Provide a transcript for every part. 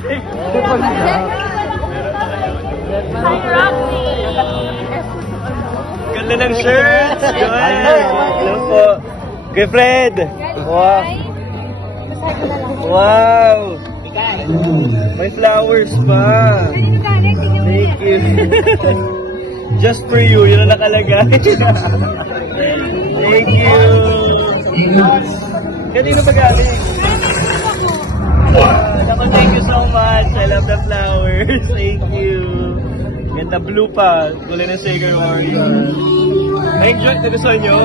Hi, Rocky! Ganda ng shirt! Hello po. Kay Fred! Wow! Wow! May flowers pa! Thank you! Just for you, yun ang nakalagay. Thank you! Kanino ba galing? Naku, thank you so much. I love the flowers. Thank you. Ganda blue pa. Kulay ng Sega Warrior. Na-enjoy na gusto nyo?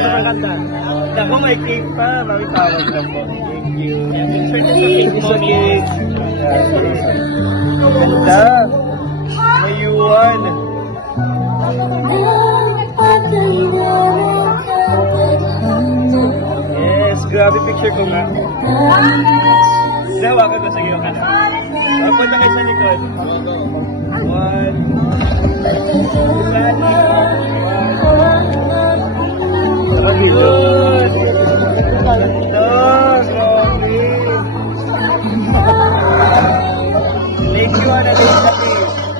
Maganda. Naku, may cake pa. Mami tawag lang po. Thank you. Thank you so cake. Ganda. May yuwan. Yes, grabe picture ko nga. Nawa ka sa iyo ka na. Punta kayo sa likod. One. Good. Thank you, Ana.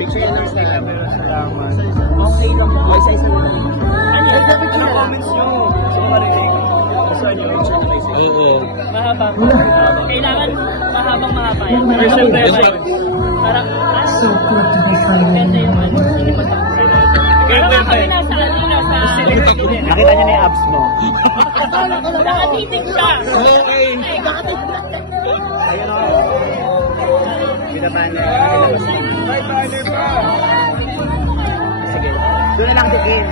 Picture yung nurse na pero salamat. Okay lang. May size na lang. Ano yung picture na comments nyo? So, marinig. Gusto nyo yung picture na size? Mahaba. Kailangan mahabang-mahaba yan. First impressions. Parang, ganda yung ano. Parang kami nasa Nakita niyo na yung abs mo. nakatitig siya. Okay. Ayun o. Pinapahan na. May banner pa. Sige. Doon na lang tikin.